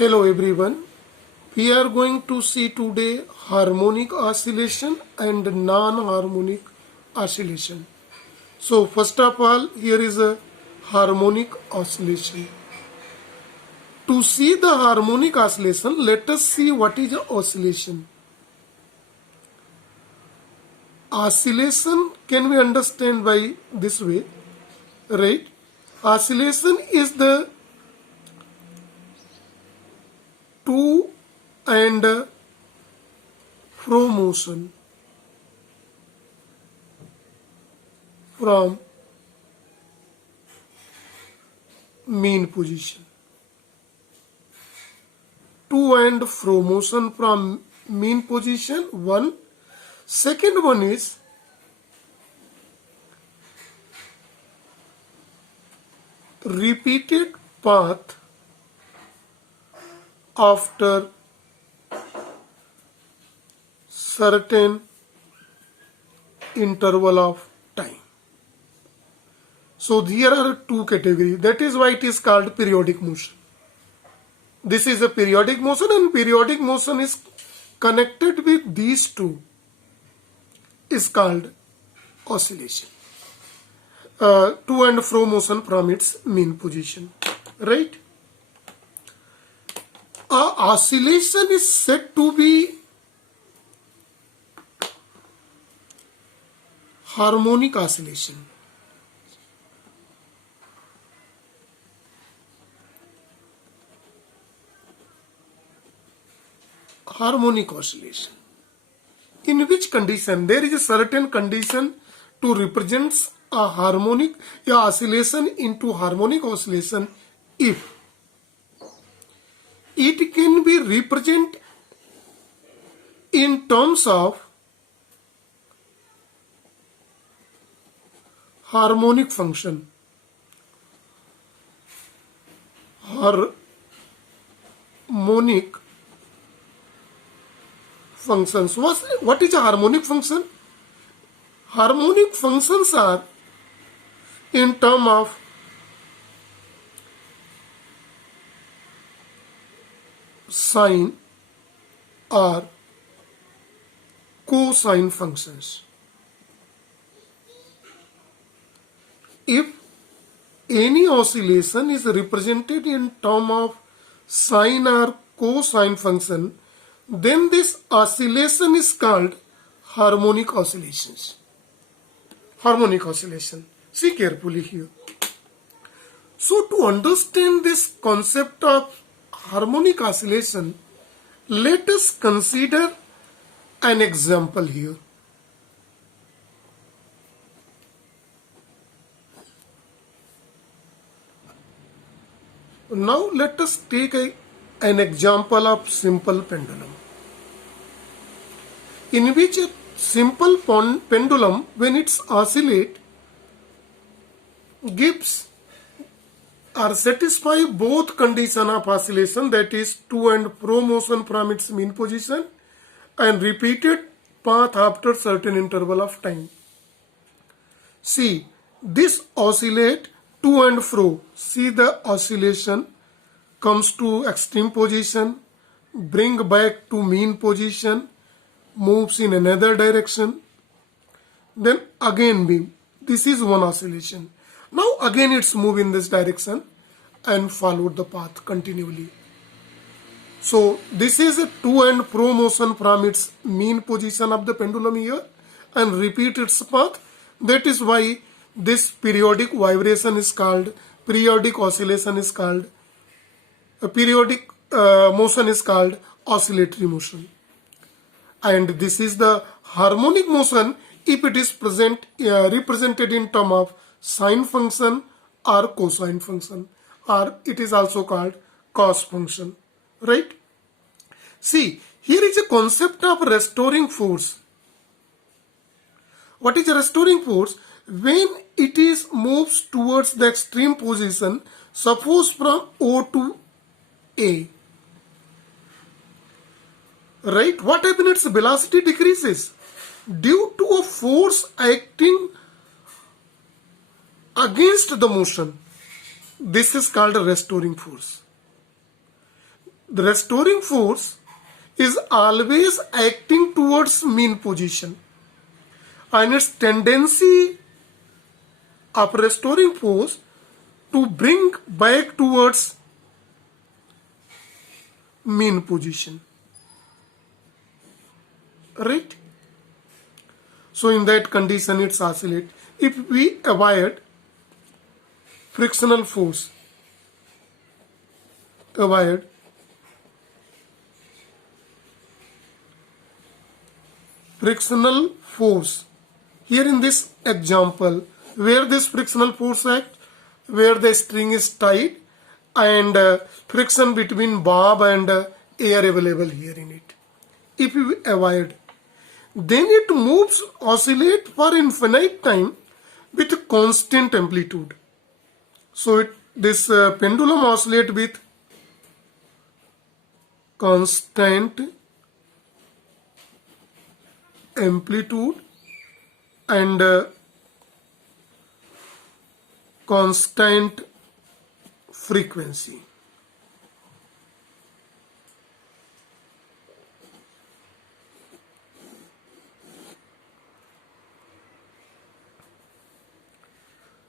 Hello everyone. We are going to see today harmonic oscillation and non-harmonic oscillation. So first of all, here is a harmonic oscillation. To see the harmonic oscillation, let us see what is a oscillation. Oscillation can be understand by this way, right? Oscillation is the to and fro motion from mean position. To and fro motion from mean position, one. Second one is repeated path after certain interval of time. So here are two categories. That is why it is called periodic motion. This is a periodic motion, and periodic motion is connected with these two is called oscillation. To and fro motion from its mean position, right? Oscillation is said to be harmonic oscillation. Harmonic oscillation. In which condition? There is a certain condition to represent a harmonic oscillation into harmonic oscillation if it can be represented in terms of harmonic function. Harmonic functions. What is a harmonic function? Harmonic functions are in terms of sine or cosine functions. If any oscillation is represented in terms of sine or cosine function, then this oscillation is called harmonic oscillations. Harmonic oscillation. See carefully here. So to understand this concept of harmonic oscillation, let us consider an example here. Now let us take an example of simple pendulum, in which a simple pendulum, when it's oscillate, gives or satisfy both condition of oscillation, that is to and fro motion from its mean position and repeated path after certain interval of time. See, this oscillate to and fro. See the oscillation comes to extreme position, bring back to mean position, moves in another direction, then again beam. This is one oscillation. Now again it's move in this direction and follow the path continually. So this is a to and fro motion from its mean position of the pendulum here and repeat its path. That is why this periodic vibration is called, periodic oscillation is called, periodic motion is called oscillatory motion. And this is the harmonic motion if it is represented in terms of sine function or cosine function, or it is also called cos function, right? See, here is a concept of restoring force. What is a restoring force? When it is moves towards the extreme position, suppose from O to A, right? What happens? Its velocity decreases due to a force acting against the motion. This is called a restoring force. The restoring force is always acting towards mean position, and its tendency of restoring force to bring back towards mean position, right? So in that condition it's oscillate. If we avoid frictional force, avoid frictional force, here in this example, where this frictional force acts, where the string is tied and friction between bob and air available here in it. If we avoid, then it moves, oscillate for infinite time with constant amplitude. So this pendulum oscillate with constant amplitude and constant frequency.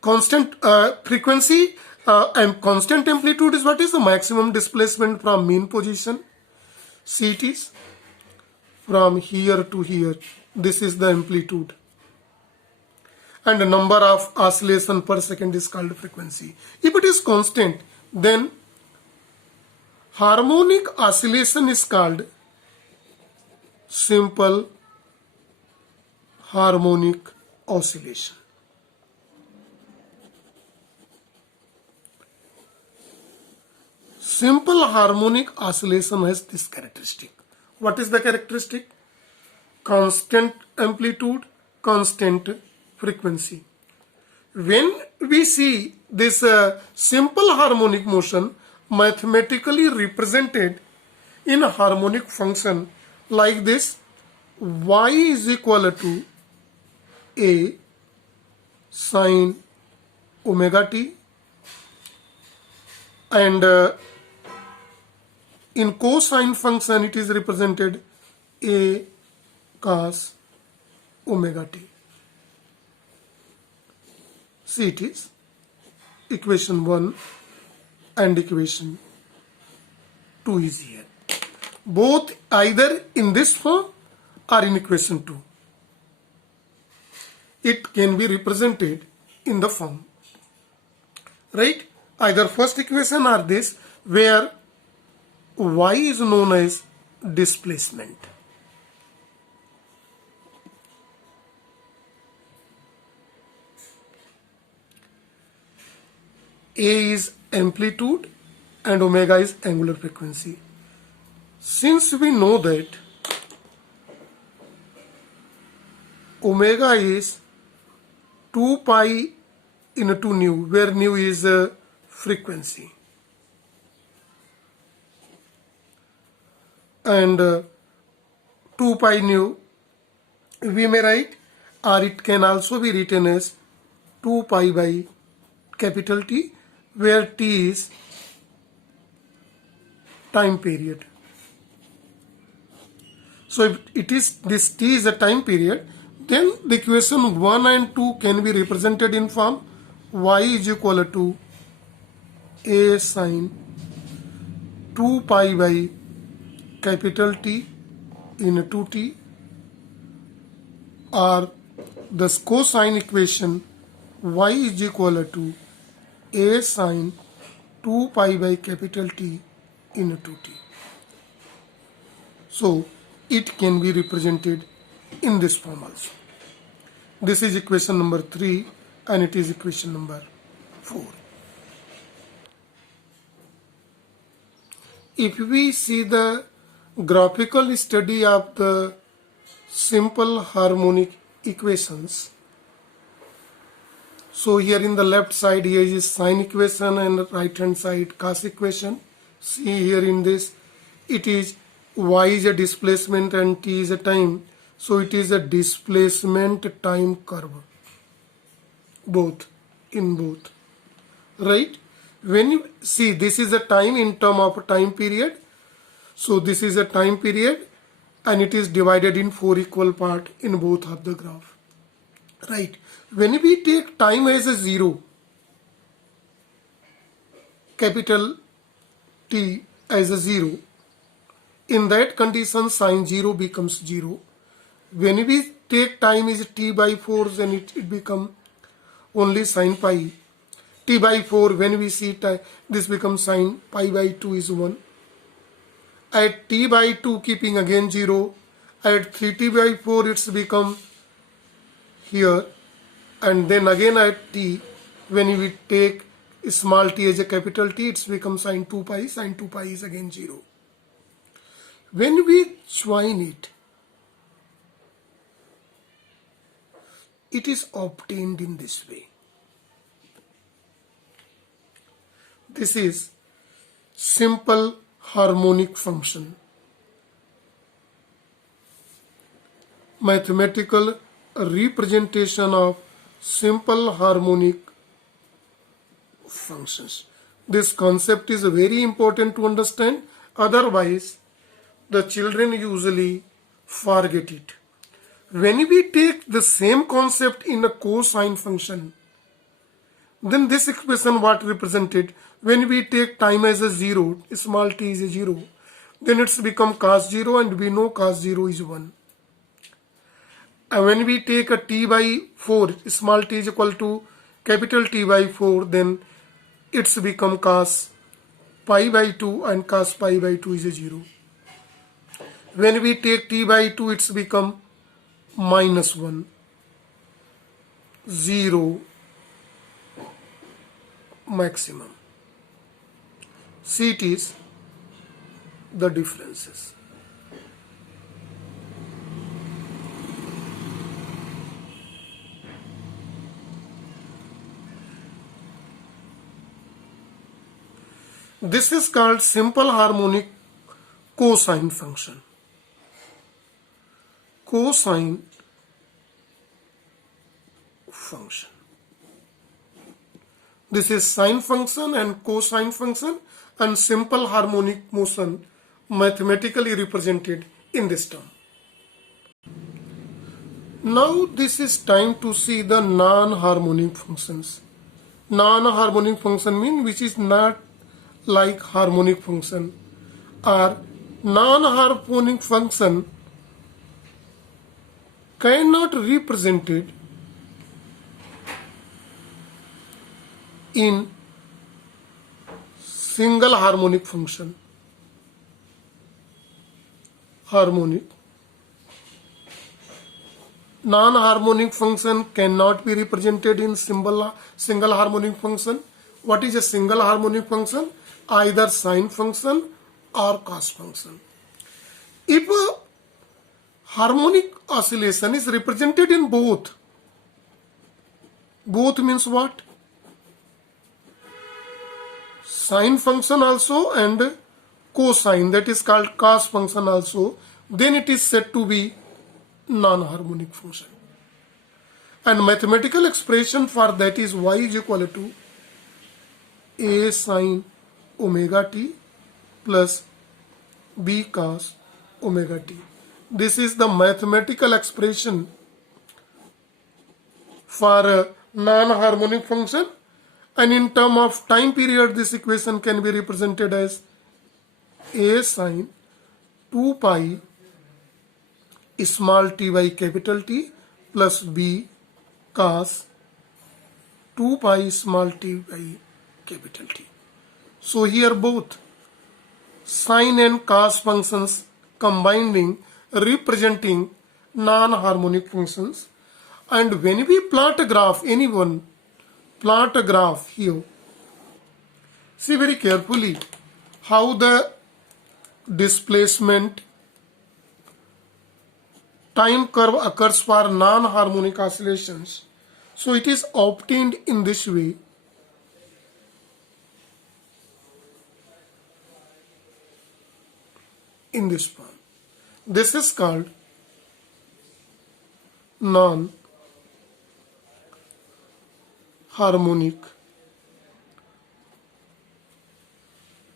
Constant frequency and constant amplitude is what is the maximum displacement from mean position. See, it is from here to here. This is the amplitude. And the number of oscillation per second is called frequency. If it is constant, then harmonic oscillation is called simple harmonic oscillation. Simple harmonic oscillation has this characteristic. What is the characteristic? Constant amplitude, constant frequency. When we see this simple harmonic motion mathematically represented in a harmonic function like this, y is equal to a sine omega t, and in cosine function it is represented a cos omega t. See, it is equation 1 and equation 2 is here. Both either in this form or in equation 2. It can be represented in the form, right? Either first equation or this, where y is known as displacement. A is amplitude and omega is angular frequency. Since we know that omega is 2 pi into nu, where nu is frequency, and 2 pi nu we may write, or it can also be written as 2 pi by capital T, where T is time period. So if it is, this T is a time period, then the equation 1 and 2 can be represented in form y is equal to a sine 2 pi by capital T into T, or the cosine equation y is equal to a sine 2 pi by capital T into T. So it can be represented in this form also. This is equation number 3 and it is equation number 4. If we see the graphical study of the simple harmonic equations, so here in the left side here is sine equation and right hand side cos equation. See here in this, it is y is a displacement and t is a time. So it is a displacement time curve. Both, right? When you see, this is a time in term of time period, So this is a time period and it is divided in 4 equal parts in both of the graph. Right. When we take time as a 0, capital T as a 0, in that condition sin 0 becomes 0. When we take time is t by 4, then it becomes only sin pi. T by 4, when we see time, this becomes sin pi by 2 is 1. At t by 2 keeping again 0. At 3t by 4 it's become here. And then again at t, when we take small t as a capital T, it's become sin 2 pi. Sin 2 pi is again 0. When we join it, it is obtained in this way. This is simple harmonic function. Mathematical representation of simple harmonic functions. This concept is very important to understand, otherwise the children usually forget it. When we take the same concept in a cosine function, then this expression what represented, when we take time as a 0, small t is a 0, then it's become cos 0 and we know cos 0 is 1. And when we take a t by 4, small t is equal to capital T by 4, then it's become cos pi by 2 and cos pi by 2 is a 0. When we take t by 2, it's become minus 1, 0, maximum. See, it is the differences. This is called simple harmonic cosine function. Cosine function. This is sine function and cosine function and simple harmonic motion mathematically represented in this term. Now this is time to see the non-harmonic functions. Non-harmonic function means which is not like harmonic function, or non-harmonic function cannot represented in single harmonic function. Harmonic. Non-harmonic function cannot be represented in single harmonic function. What is a single harmonic function? Either sine function or cos function. If a harmonic oscillation is represented in both means what? Sine function also and cosine, that is called cos function also, then it is said to be non-harmonic function. And mathematical expression for that is y is equal to a sin omega t plus b cos omega t. This is the mathematical expression for a non-harmonic function, and in term of time period this equation can be represented as a sin 2 pi small t by capital T plus b cos 2 pi small t by capital T. So here both sine and cos functions combining representing non-harmonic functions. And when we plot a graph, anyone plot a graph here, see very carefully how the displacement time curve occurs for non-harmonic oscillations. So it is obtained in this way. In this form. This is called non-harmonic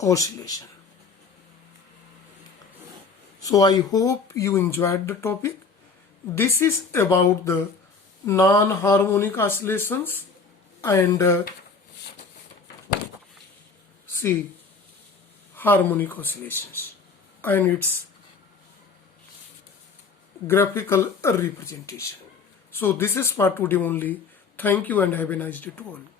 oscillation. So I hope you enjoyed the topic. This is about the non-harmonic oscillations and see harmonic oscillations and its graphical representation. So this is for today only. Thank you and have a nice day to all.